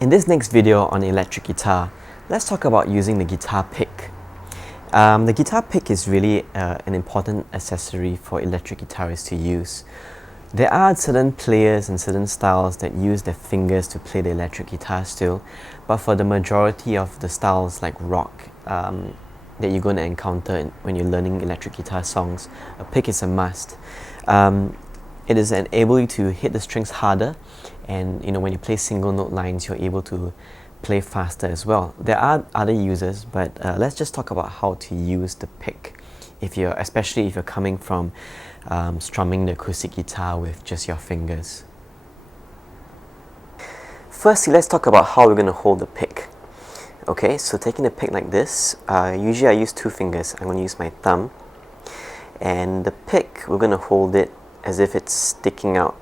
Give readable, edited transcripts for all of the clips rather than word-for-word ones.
In this next video on electric guitar, let's talk about using the guitar pick. The guitar pick is really an important accessory for electric guitarists to use. There are certain players and certain styles that use their fingers to play the electric guitar still, but for the majority of the styles like rock that you're going to encounter when you're learning electric guitar songs, a pick is a must. It is able to hit the strings harder, and when you play single note lines, you're able to play faster as well. There are other uses, but let's just talk about how to use the pick, especially if you're coming from strumming the acoustic guitar with just your fingers. Firstly, let's talk about how we're going to hold the pick. Okay, so taking the pick like this, usually I use two fingers. I'm going to use my thumb, and the pick, we're going to hold it as if it's sticking out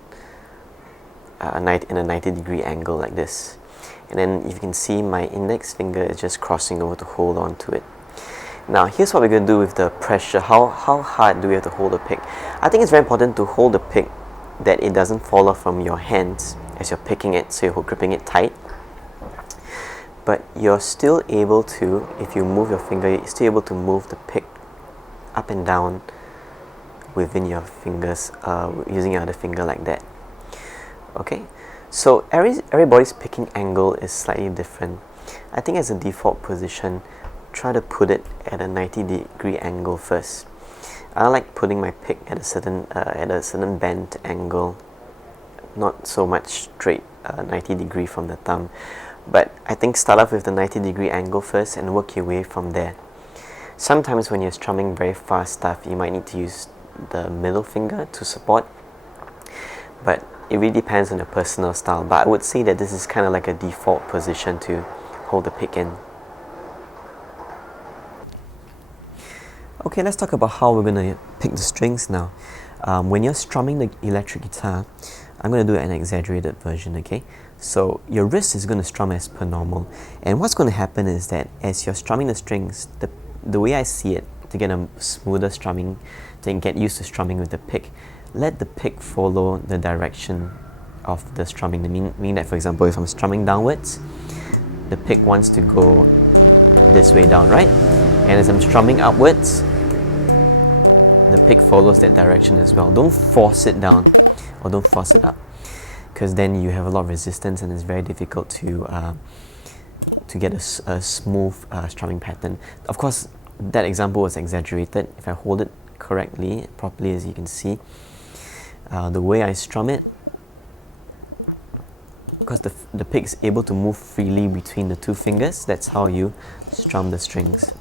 in a 90-degree angle like this. And then you can see my index finger is just crossing over to hold on to it. Now here's what we're going to do with the pressure. How hard do we have to hold the pick? I think it's very important to hold the pick that it doesn't fall off from your hands as you're picking it, so you're gripping it tight. But you're still able to, if you move your finger, you're still able to move the pick up and down within your fingers, using your other finger like that. Okay, so everybody's picking angle is slightly different. I think as a default position, try to put it at a 90-degree angle first. I like putting my pick at a certain bent angle, not so much straight 90-degree from the thumb. But I think start off with the 90-degree angle first and work your way from there. Sometimes when you're strumming very fast stuff, you might need to use the middle finger to support, but it really depends on your personal style. But I would say that this is kind of like a default position to hold the pick in. Okay, let's talk about how we're going to pick the strings now. When you're strumming the electric guitar, I'm going to do an exaggerated version, okay? So your wrist is going to strum as per normal, and what's going to happen is that as you're strumming the strings, the way I see it, to get a smoother strumming, to get used to strumming with the pick, let the pick follow the direction of the strumming. Meaning that, for example, if I'm strumming downwards, the pick wants to go this way down, right? And as I'm strumming upwards, the pick follows that direction as well. Don't force it down or don't force it up, because then you have a lot of resistance and it's very difficult to get a smooth strumming pattern. Of course, that example was exaggerated. If I hold it correctly, properly, as you can see, the way I strum it, because the pick is able to move freely between the two fingers, that's how you strum the strings.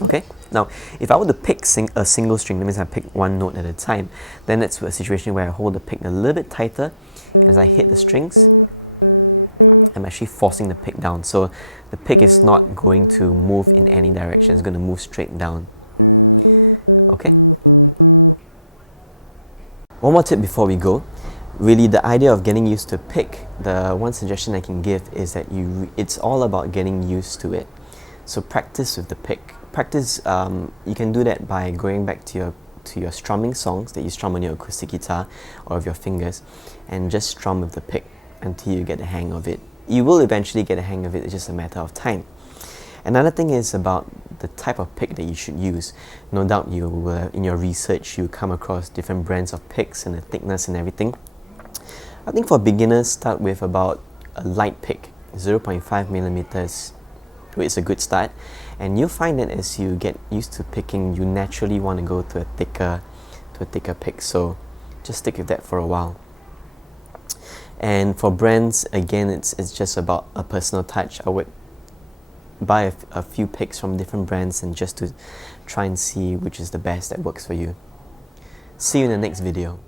Okay, now if I were to pick a single string, that means I pick one note at a time, then that's a situation where I hold the pick a little bit tighter, and as I hit the strings, I'm actually forcing the pick down. So the pick is not going to move in any direction, it's going to move straight down. Okay? One more tip before we go. Really, the idea of getting used to pick, the one suggestion I can give is that it's all about getting used to it. So practice with the pick. Practice, you can do that by going back to your strumming songs that you strum on your acoustic guitar or with your fingers, and just strum with the pick until you get the hang of it. You will eventually get a hang of it, it's just a matter of time. Another thing is about the type of pick that you should use. No doubt you will, in your research, you come across different brands of picks and the thickness and everything. I think for beginners, start with about a light pick, 0.5 millimeters. It's a good start, and you'll find that as you get used to picking, you naturally want to go to a thicker pick. So just stick with that for a while. And for brands, again, it's just about a personal touch. I would buy a few picks from different brands and just to try and see which is the best that works for you. See you in the next video.